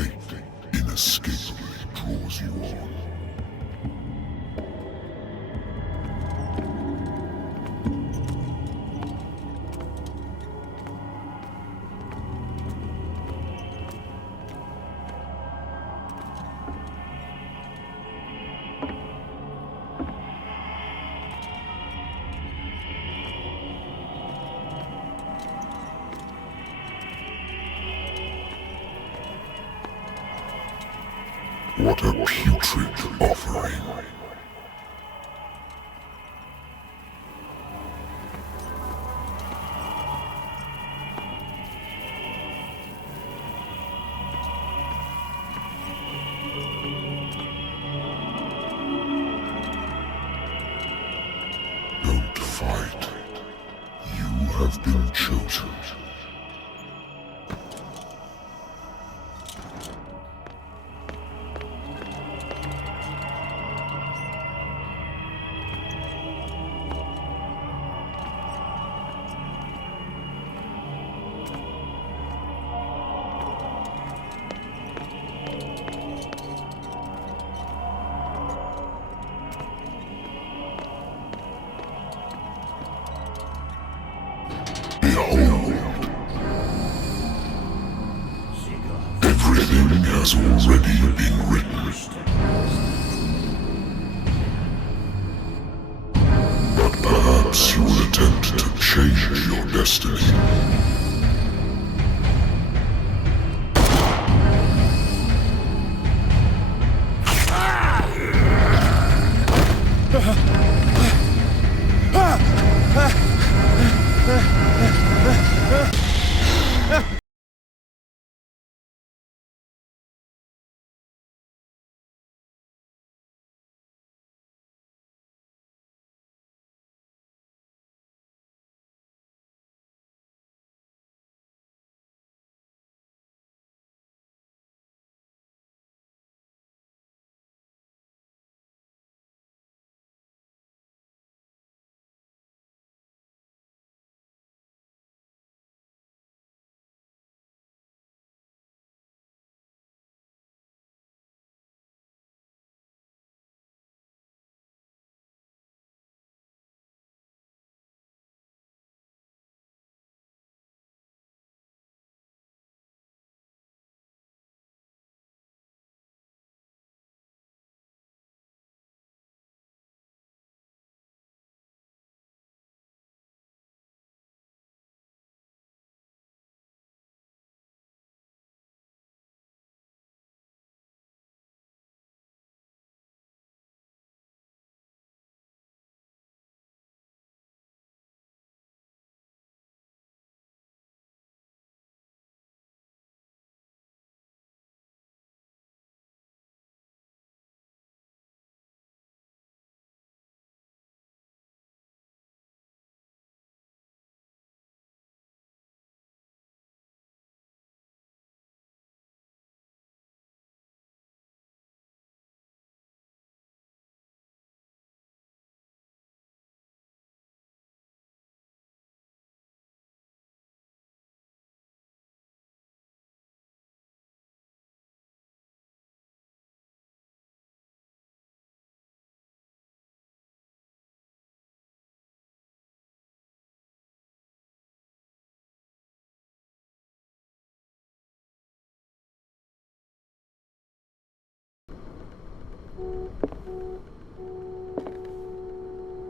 Fate inescapably draws you on. What a putrid offering. Don't fight. You have been chosen. Behold, everything has already been written. But perhaps you will attempt to change your destiny.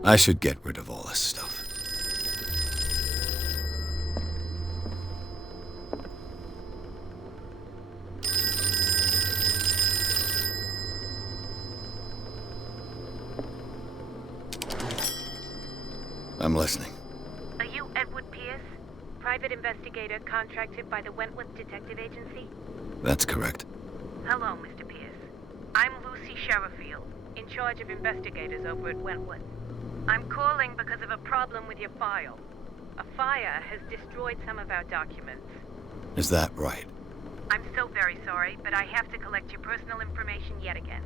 I should get rid of all this stuff. I'm listening. Are you Edward Pierce? Private investigator contracted by the Wentworth Detective Agency? That's correct. Hello, Mr. Pierce. I'm Lucy Sherrifield, in charge of investigators over at Wentworth. I'm calling because of a problem with your file. A fire has destroyed some of our documents. Is that right? I'm so very sorry, but I have to collect your personal information yet again.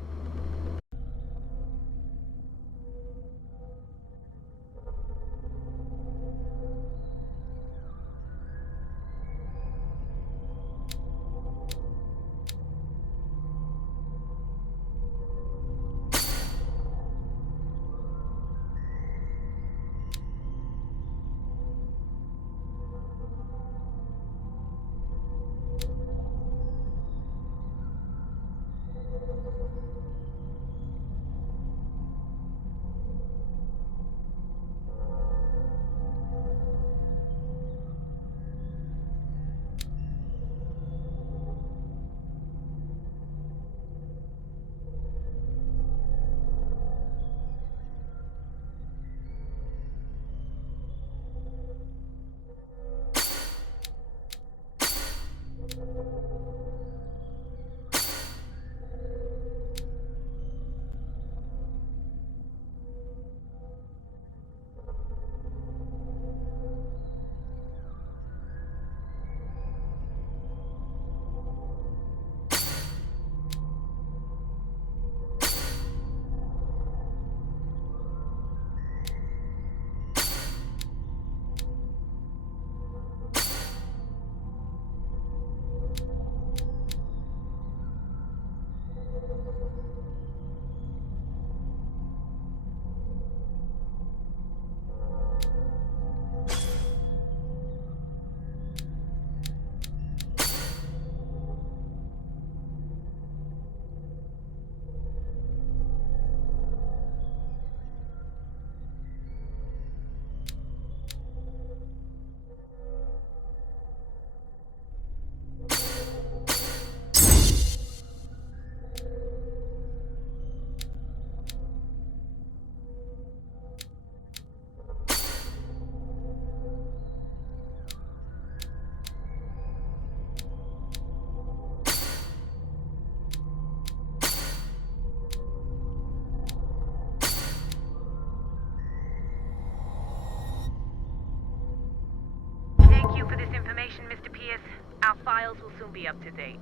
be up to date.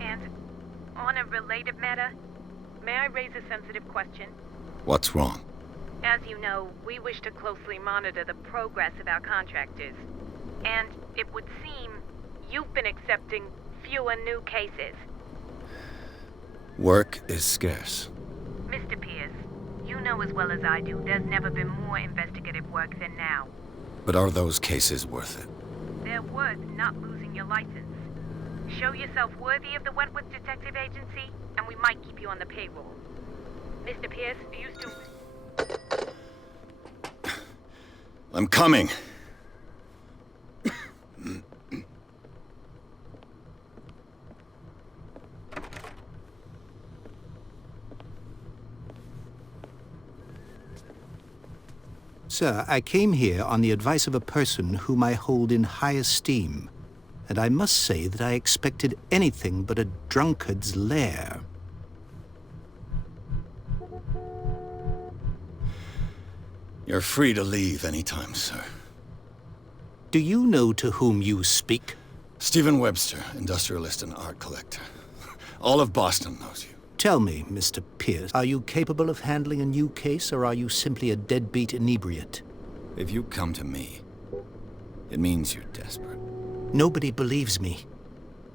And on a related matter, may I raise a sensitive question? What's wrong? As you know, we wish to closely monitor the progress of our contractors. And it would seem you've been accepting fewer new cases. Work is scarce. Mr. Pierce, you know as well as I do, there's never been more investigative work than now. But are those cases worth it? They're worth not losing your license. Show yourself worthy of the Wentworth Detective Agency, and we might keep you on the payroll. Mr. Pierce, are you still... I'm coming. Sir, I came here on the advice of a person whom I hold in high esteem, and I must say that I expected anything but a drunkard's lair. You're free to leave anytime, sir. Do you know to whom you speak? Stephen Webster, industrialist and art collector. All of Boston knows you. Tell me, Mr. Pierce, are you capable of handling a new case, or are you simply a deadbeat inebriate? If you come to me, it means you're desperate. Nobody believes me.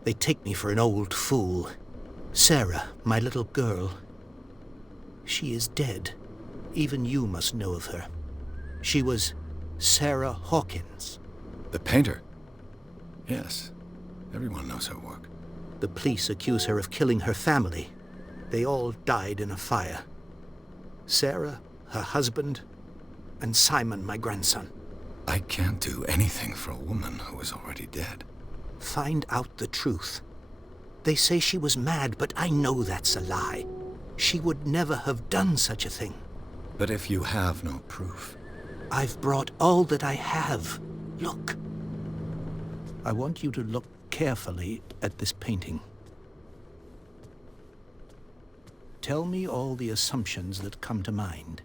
They take me for an old fool. Sarah, my little girl, she is dead. Even you must know of her. She was Sarah Hawkins. The painter? Yes. Everyone knows her work. The police accuse her of killing her family. They all died in a fire. Sarah, her husband, and Simon, my grandson. I can't do anything for a woman who is already dead. Find out the truth. They say she was mad, but I know that's a lie. She would never have done such a thing. But if you have no proof... I've brought all that I have. Look. I want you to look carefully at this painting. Tell me all the assumptions that come to mind.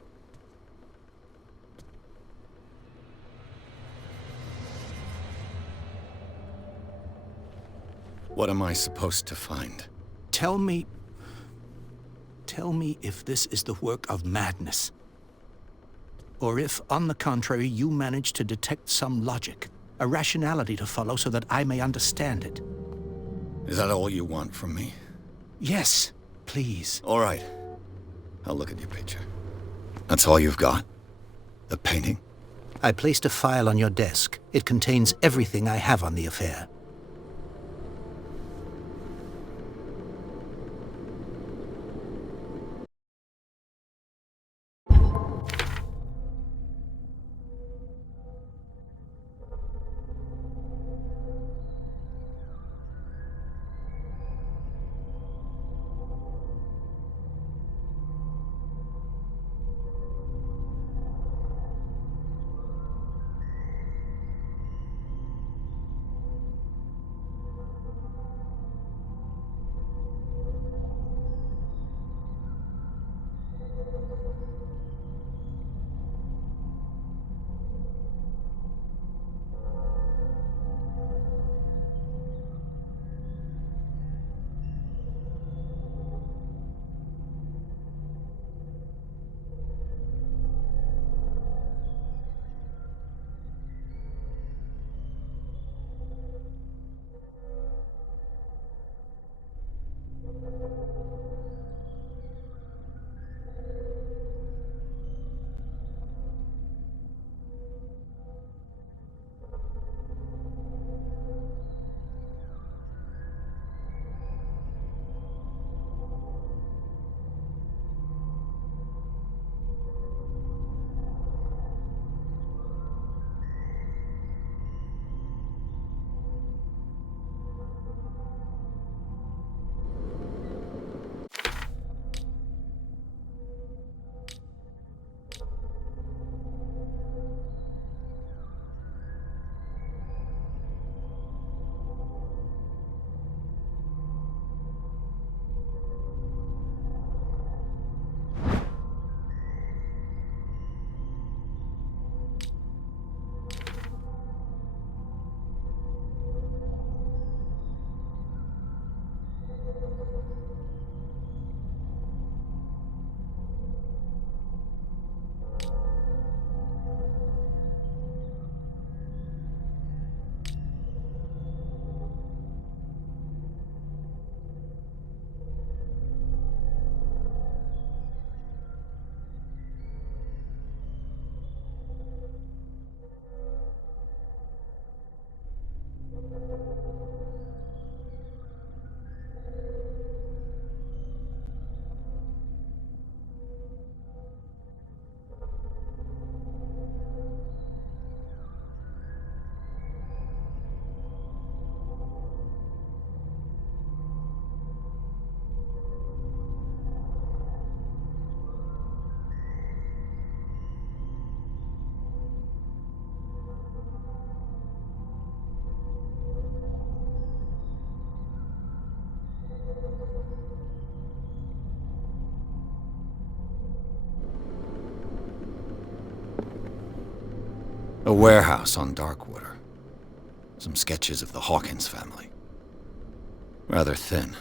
What am I supposed to find? Tell me if this is the work of madness. Or if, on the contrary, you manage to detect some logic, a rationality to follow so that I may understand it. Is that all you want from me? Yes, please. All right. I'll look at your picture. That's all you've got? The painting? I placed a file on your desk. It contains everything I have on the affair. A warehouse on Darkwater. Some sketches of the Hawkins family. Rather thin.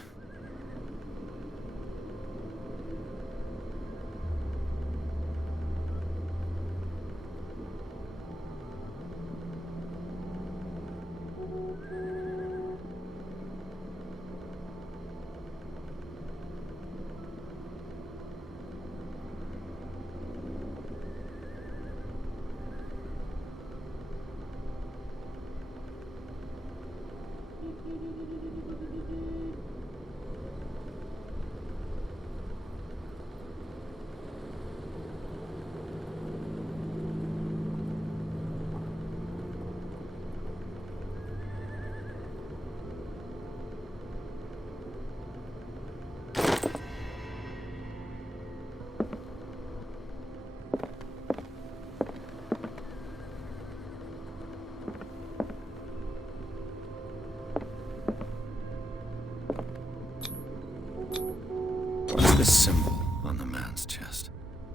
What's this symbol on the man's chest?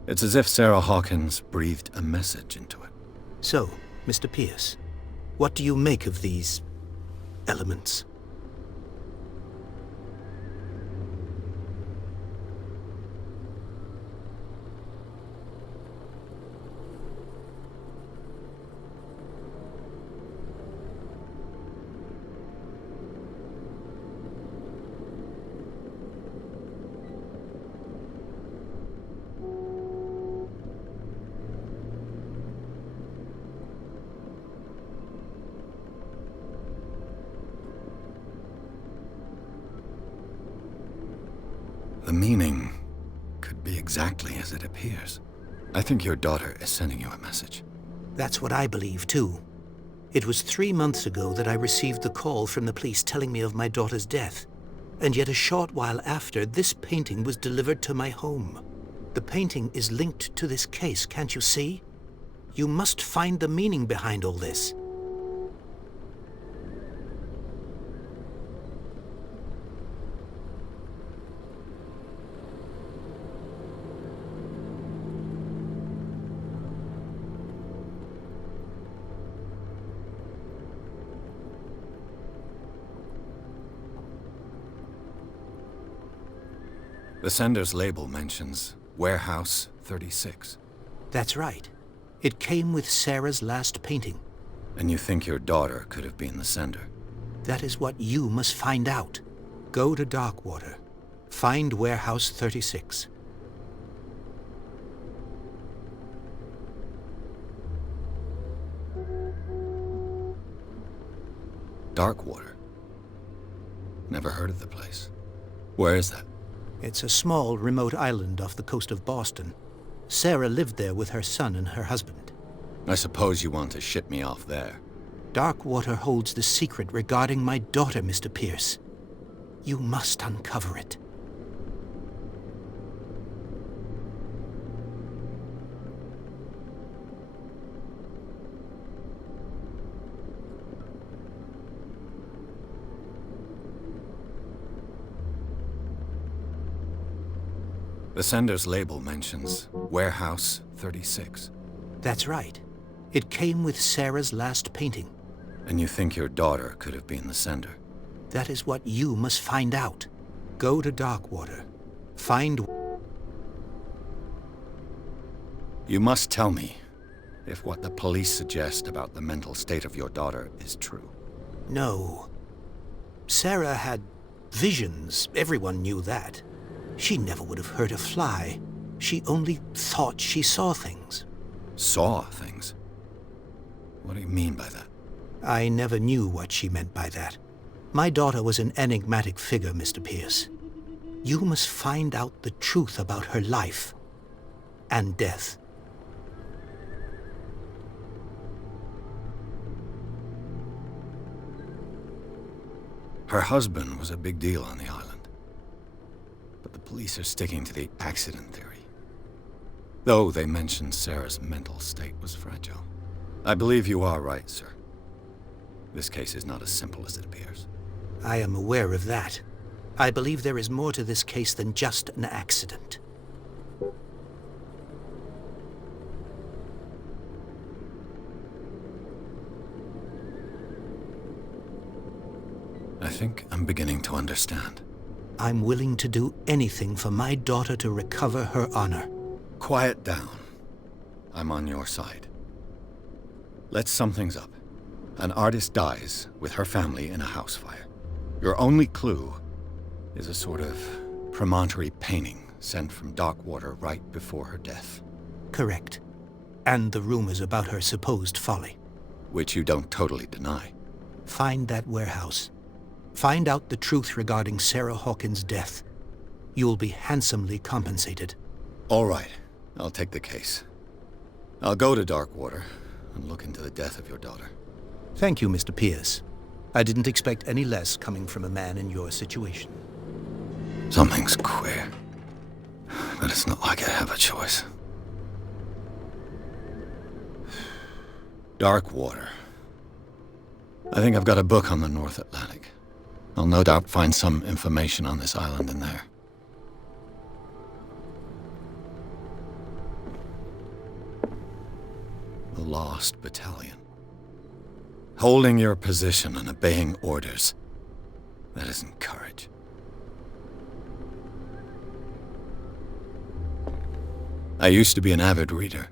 It's as if Sarah Hawkins breathed a message into it. So, Mr. Pierce, what do you make of these elements? The meaning could be exactly as it appears. I think your daughter is sending you a message. That's what I believe, too. It was 3 months ago that I received the call from the police telling me of my daughter's death. And yet a short while after, this painting was delivered to my home. The painting is linked to this case, can't you see? You must find the meaning behind all this. The sender's label mentions Warehouse 36. That's right. It came with Sarah's last painting. And you think your daughter could have been the sender? That is what you must find out. Go to Darkwater. Find Warehouse 36. Darkwater? Never heard of the place. Where is that? It's a small, remote island off the coast of Boston. Sarah lived there with her son and her husband. I suppose you want to ship me off there. Darkwater holds the secret regarding my daughter, Mr. Pierce. You must uncover it. The sender's label mentions Warehouse 36. That's right. It came with Sarah's last painting. And you think your daughter could have been the sender? That is what you must find out. Go to Darkwater. Find... You must tell me if what the police suggest about the mental state of your daughter is true. No. Sarah had visions. Everyone knew that. She never would have hurt a fly. She only thought she saw things. Saw things? What do you mean by that? I never knew what she meant by that. My daughter was an enigmatic figure, Mr. Pierce. You must find out the truth about her life and death. Her husband was a big deal on the island. But the police are sticking to the accident theory. Though they mentioned Sarah's mental state was fragile. I believe you are right, sir. This case is not as simple as it appears. I am aware of that. I believe there is more to this case than just an accident. think I'm beginning to understand. I'm willing to do anything for my daughter to recover her honor. Quiet down. I'm on your side. Let's sum things up. An artist dies with her family in a house fire. Your only clue is a sort of promontory painting sent from Darkwater right before her death. Correct. And the rumors about her supposed folly. Which you don't totally deny. Find that warehouse. Find out the truth regarding Sarah Hawkins' death. You'll be handsomely compensated. All right. I'll take the case. I'll go to Darkwater and look into the death of your daughter. Thank you, Mr. Pierce. I didn't expect any less coming from a man in your situation. Something's queer. But it's not like I have a choice. Darkwater. I think I've got a book on the North Atlantic. I'll no doubt find some information on this island in there. The Lost Battalion. Holding your position and obeying orders. That isn't courage. I used to be an avid reader.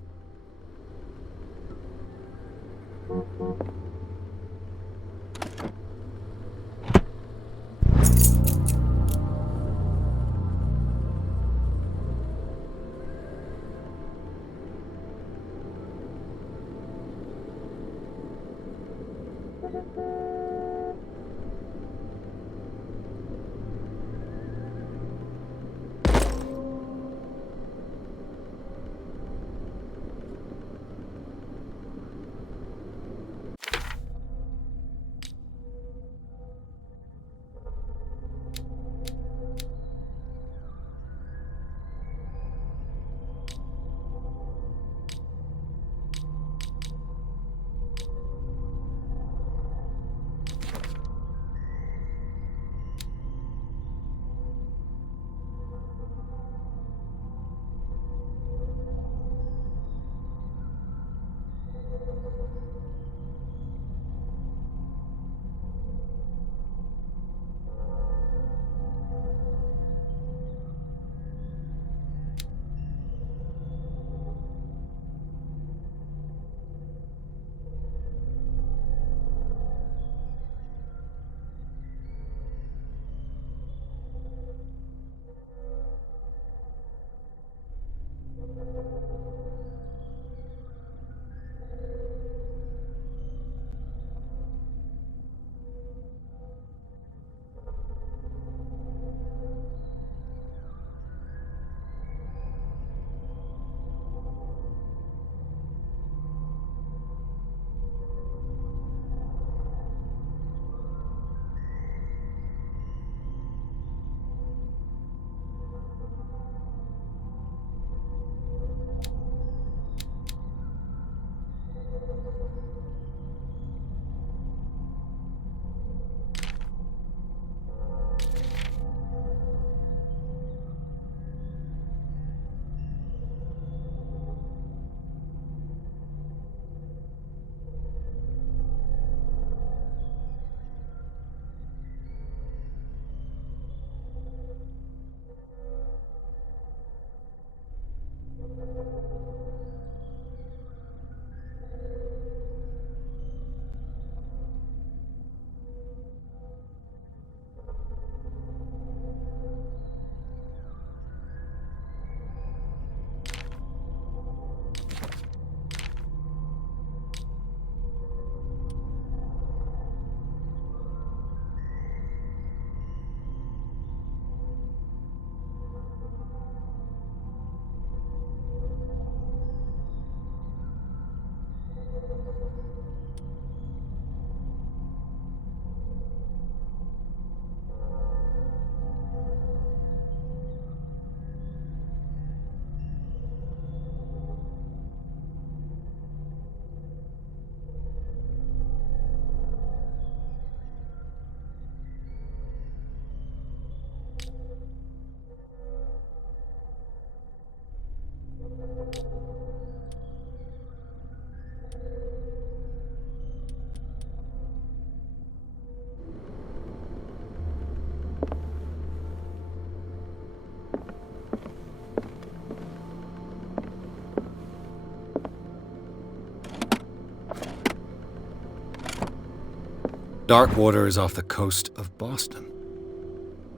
Darkwater is off the coast of Boston.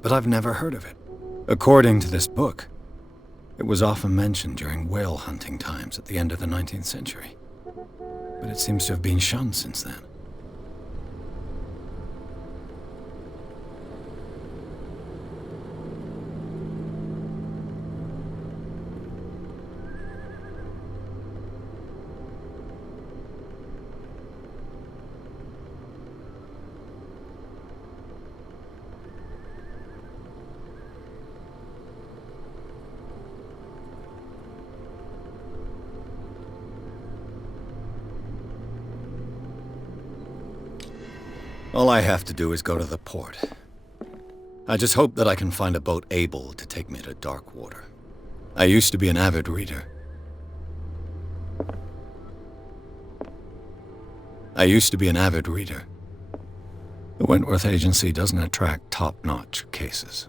But I've never heard of it. According to this book, it was often mentioned during whale hunting times at the end of the 19th century. But it seems to have been shunned since then. All I have to do is go to the port. I just hope that I can find a boat able to take me to Darkwater. I used to be an avid reader. The Wentworth Agency doesn't attract top-notch cases.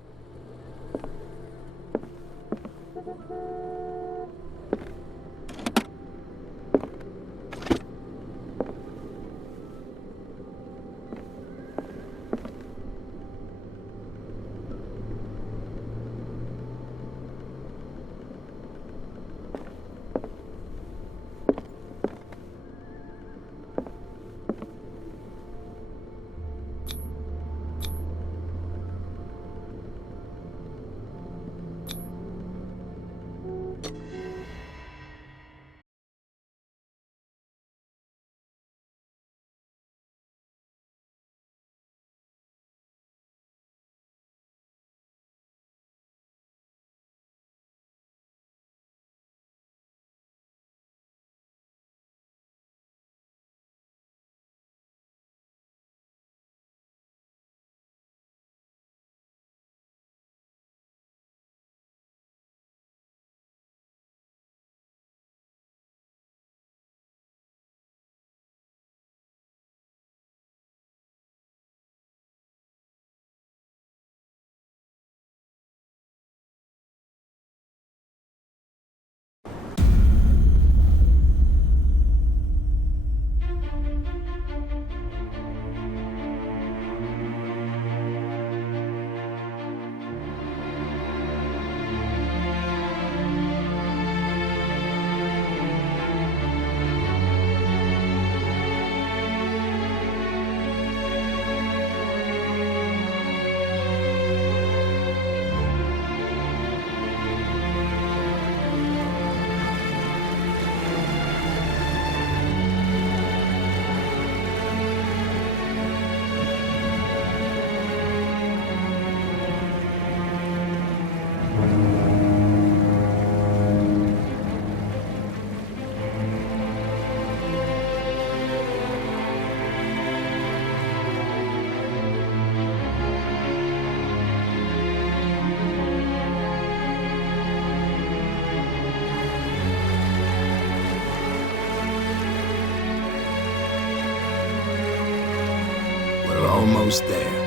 Almost there.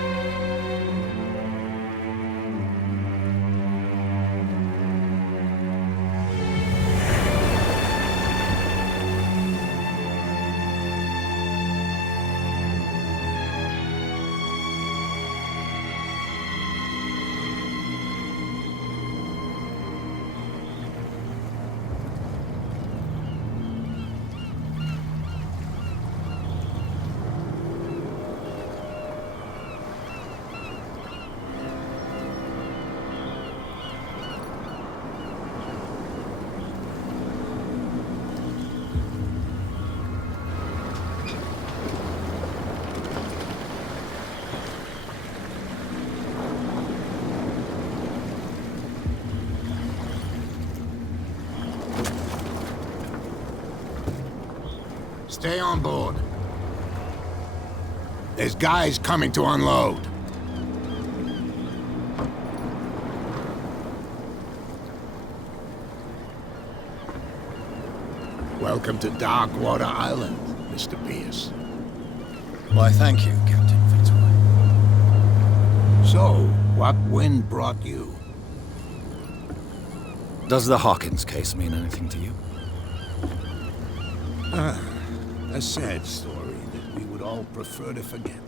Stay on board. There's guys coming to unload. Welcome to Darkwater Island, Mr. Pierce. Why, thank you, Captain Fitzroy. So, what wind brought you? Does the Hawkins case mean anything to you? A sad story that we would all prefer to forget.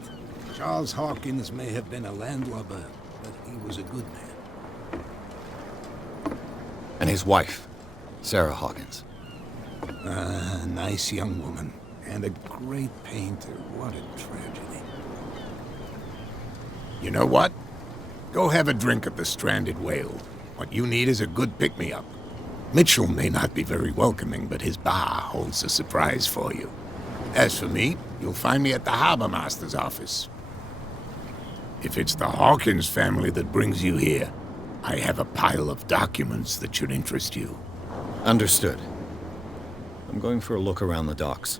Charles Hawkins may have been a landlubber, but he was a good man. And his wife, Sarah Hawkins. A nice young woman, and a great painter. What a tragedy. You know what? Go have a drink at the Stranded Whale. What you need is a good pick-me-up. Mitchell may not be very welcoming, but his bar holds a surprise for you. As for me, you'll find me at the Harbor Master's office. If it's the Hawkins family that brings you here, I have a pile of documents that should interest you. Understood. I'm going for a look around the docks.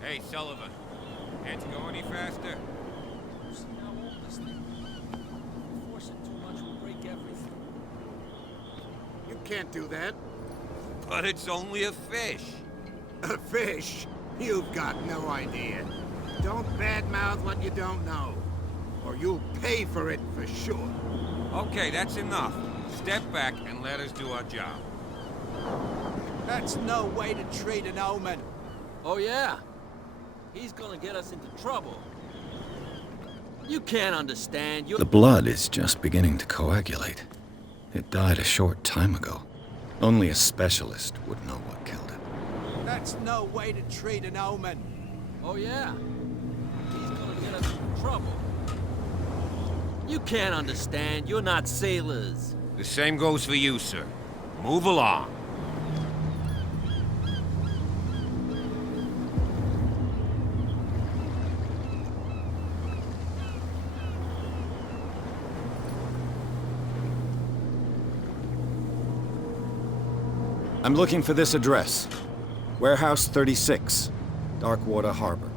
Hey, Sullivan. Can't you go any faster? See how old this thing is. Force it too much will break everything. You can't do that. But it's only a fish. A fish? You've got no idea. Don't badmouth what you don't know, or you'll pay for it for sure. Okay, that's enough. Step back and let us do our job. That's no way to treat an omen. Oh yeah? He's gonna get us into trouble. You can't understand. The blood is just beginning to coagulate. It died a short time ago. Only a specialist would know what killed it. That's no way to treat an omen. Oh yeah? He's gonna get us into trouble. You can't understand. You're not sailors. The same goes for you, sir. Move along. I'm looking for this address. Warehouse 36, Darkwater Harbor.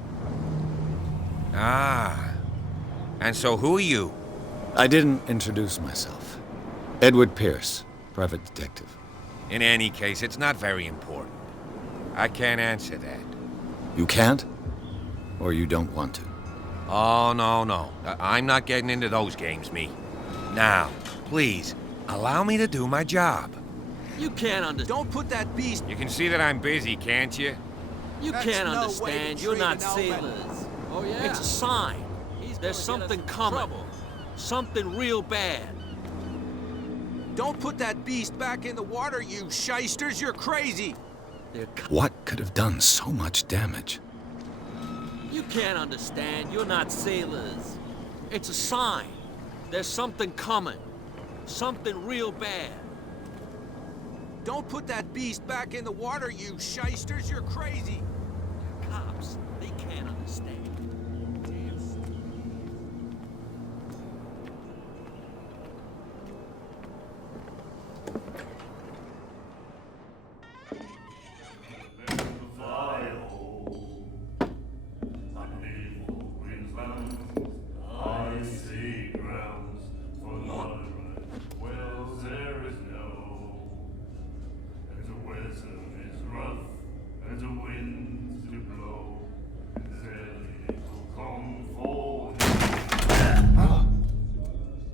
Ah. And so who are you? I didn't introduce myself. Edward Pierce, private detective. In any case, it's not very important. I can't answer that. You can't? Or you don't want to? Oh, no. I'm not getting into those games, me. Now, please, allow me to do my job. You can't understand. Don't put that beast. You can see that I'm busy, can't you? You That's can't no way to understand. You're treat not an omen. sailors. Oh yeah? It's a sign. He's There's gonna get us something into coming. trouble. Something real bad. Don't put that beast back in the water, you shysters. You're crazy. What could have done so much damage? You can't understand. You're not sailors. It's a sign. There's something coming. Something real bad. Don't put that beast back in the water, you shysters. You're crazy. Cops, they can't understand.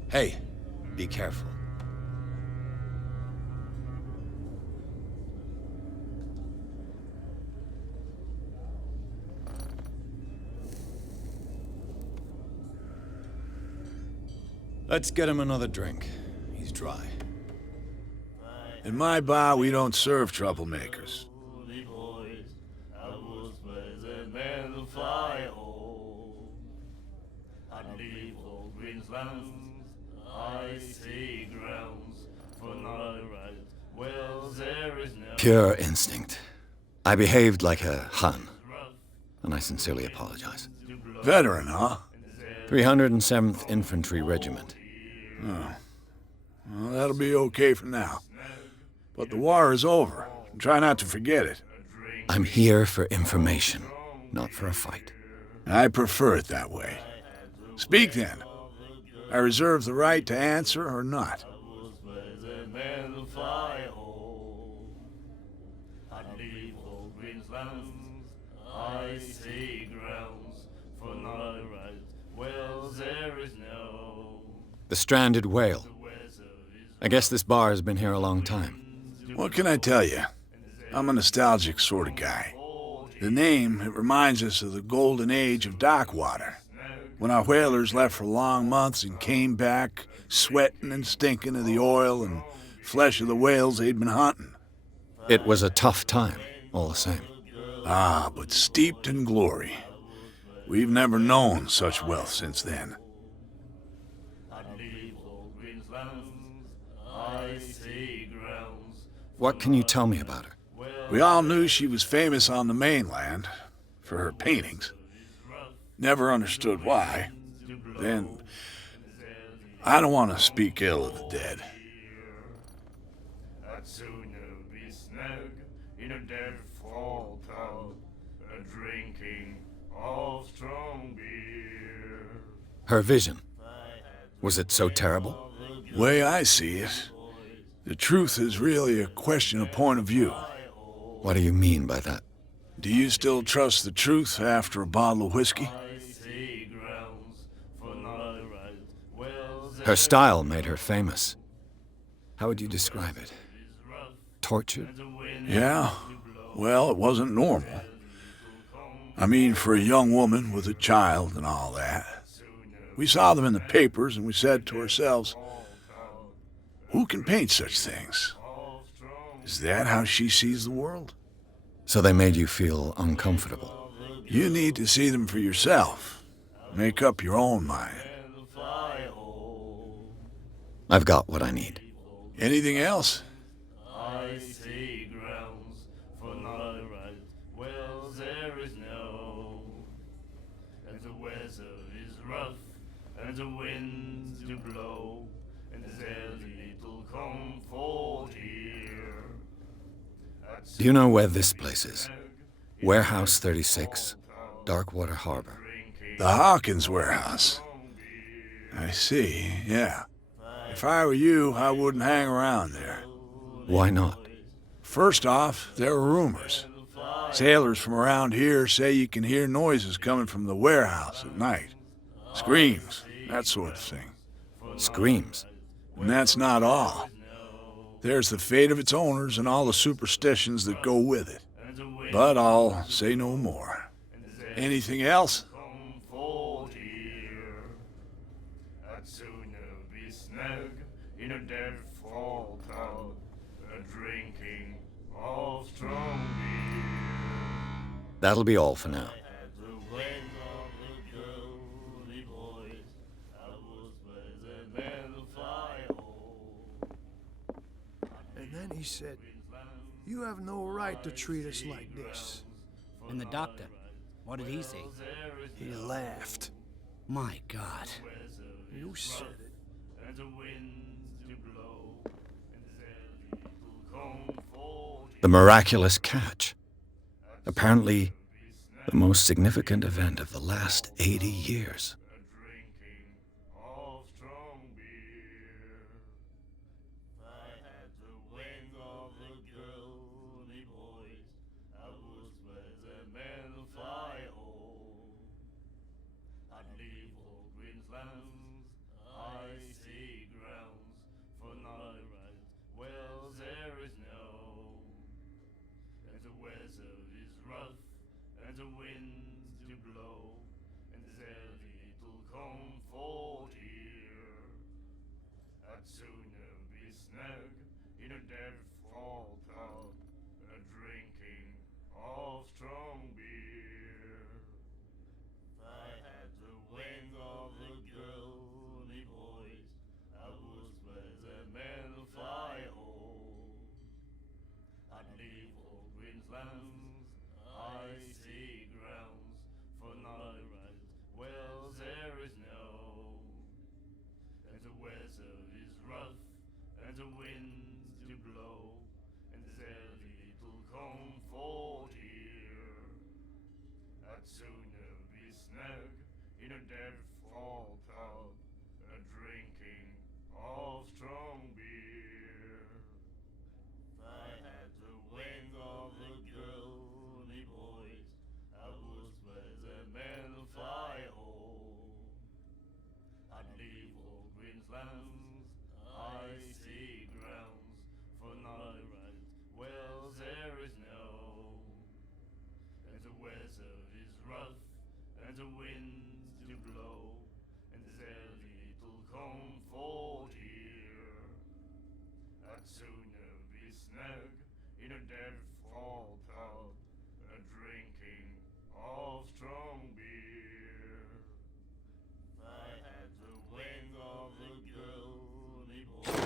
Hey, be careful. Let's get him another drink. He's dry. In my bar, we don't serve troublemakers. Pure instinct. I behaved like a Hun, and I sincerely apologize. Veteran, huh? 307th Infantry Regiment. Oh. Well, that'll be okay for now. But the war is over. Try not to forget it. I'm here for information, not for a fight. I prefer it that way. Speak then. I reserve the right to answer or not. The stranded whale. I guess this bar has been here a long time. What can I tell you? I'm a nostalgic sort of guy. The name, it reminds us of the golden age of dock water, when our whalers left for long months and came back sweating and stinking of the oil and flesh of the whales they'd been hunting. It was a tough time, all the same. Ah, but steeped in glory. We've never known such wealth since then. What can you tell me about her? We all knew she was famous on the mainland for her paintings. Never understood why. Then, I don't want to speak ill of the dead. Her vision. Was it so terrible? Way I see it, the truth is really a question of point of view. What do you mean by that? Do you still trust the truth after a bottle of whiskey? Her style made her famous. How would you describe it? Tortured? Yeah. Well, it wasn't normal. I mean, for a young woman with a child and all that. We saw them in the papers and we said to ourselves, who can paint such things? Is that how she sees the world? So they made you feel uncomfortable? You need to see them for yourself. Make up your own mind. I've got what I need. Anything else? And the winds do blow, and there's little comfort here. Do you know where this place is? Warehouse 36, Darkwater Harbor. The Hawkins warehouse. I see, yeah. If I were you, I wouldn't hang around there. Why not? First off, there are rumors. Sailors from around here say you can hear noises coming from the warehouse at night. Screams, that sort of thing. Screams? And that's not all. There's the fate of its owners and all the superstitions that go with it. But I'll say no more. Anything else? That'll be all for now. And then he said, "You have no right to treat us like this." And the doctor, what did he say? He laughed. My God. You said it. The miraculous catch. Apparently, the most significant event of the last 80 years.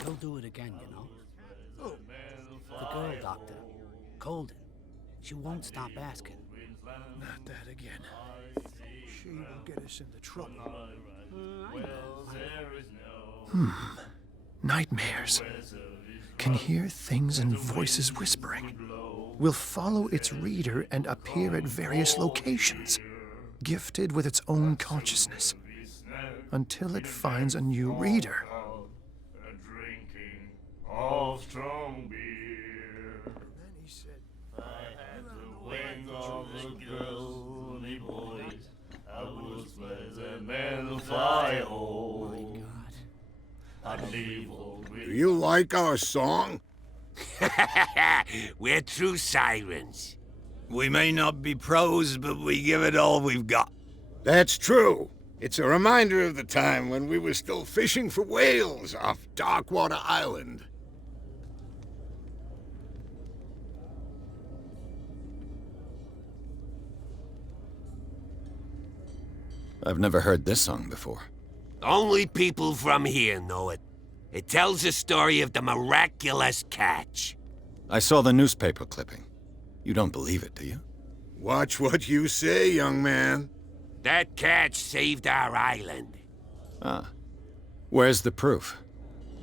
He'll do it again, you know. Oh, The girl doctor, Colden. She won't stop asking. not that again. She will get us into trouble. Nightmares. Can hear things and voices whispering. Will follow its reader and appear at various locations, gifted with its own consciousness, until it finds a new reader. Drinking of strong beer. Then he said, Wings of the girly boys, I was the man fly home. Do you like our song? We're true sirens. We may not be pros, but we give it all we've got. That's true. It's a reminder of the time when we were still fishing for whales off Darkwater Island. I've never heard this song before. Only people from here know it. It tells the story of the miraculous catch. I saw the newspaper clipping. You don't believe it, do you? Watch what you say, young man. That catch saved our island. Ah. Where's the proof?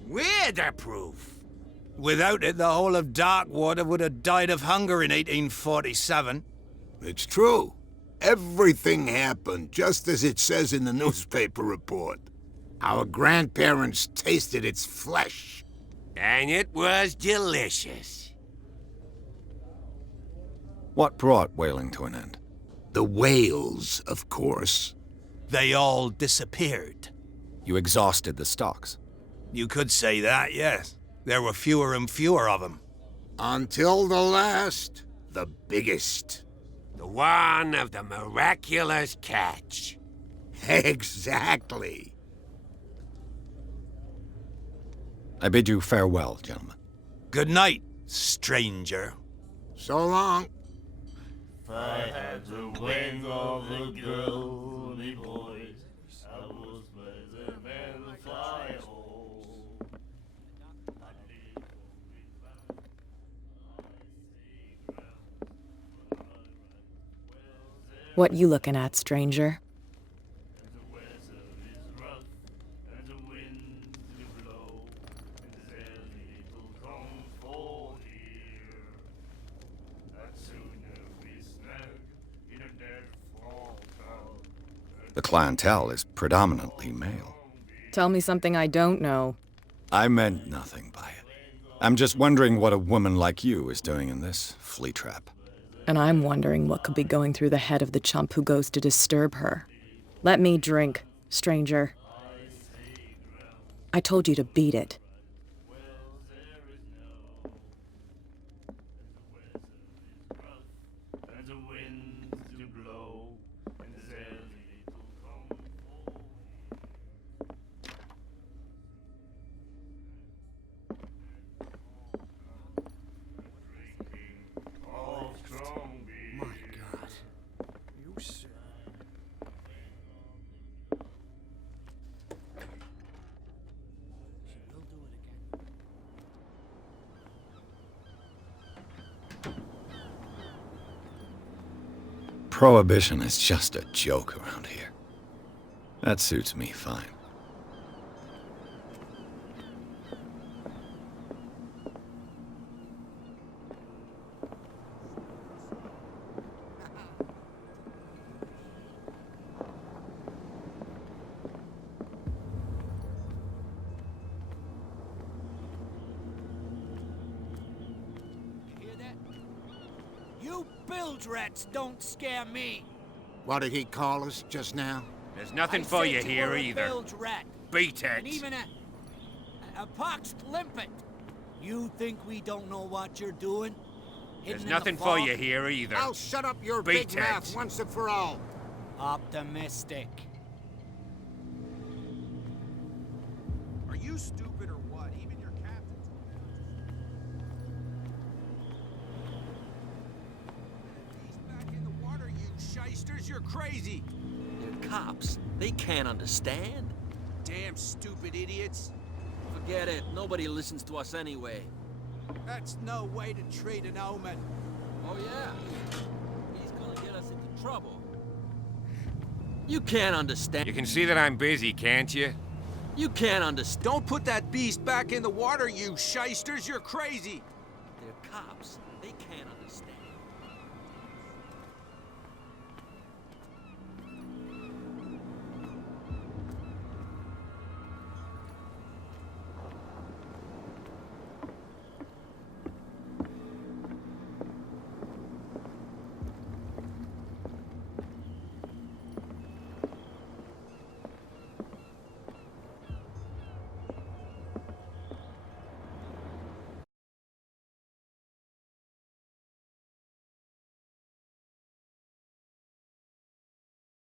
We're the proof. Without it, the whole of Darkwater would have died of hunger in 1847. It's true. Everything happened just as it says in the newspaper report. Our grandparents tasted its flesh. And it was delicious. What brought whaling to an end? The whales, of course. They all disappeared. You exhausted the stocks. You could say that, yes. There were fewer and fewer of them. Until the last, the biggest. The one of the miraculous catch. Exactly. I bid you farewell, gentlemen. Good night, stranger. So long. If I had the wings of the girly boys, I was the man fly home. What you looking at, stranger? The clientele is predominantly male. Tell me something I don't know. I meant nothing by it. I'm just wondering what a woman like you is doing in this flea trap. And I'm wondering what could be going through the head of the chump who goes to disturb her. Let me drink, stranger. I told you to beat it. Prohibition is just a joke around here. That suits me fine. You bilge rats don't scare me. What did he call us just now? There's nothing I for said you you here were a either. bilge rat. Beat it. And even a pox limpet. You think we don't know what you're doing? There's Hidden in nothing the for fog? you here either. I'll shut up your Beat big it. mouth once and for all. Optimistic. Are you stupid or what? Even your captain's... He's back in the water, you shysters. You're crazy. They're cops. They can't understand. Damn stupid idiots. If a Forget it. Nobody listens to us anyway. That's no way to treat an omen. Oh, yeah? He's gonna get us into trouble. You can't understand. You can see that I'm busy, can't you? You can't understand. Don't put that beast back in the water, you shysters! You're crazy! They're cops.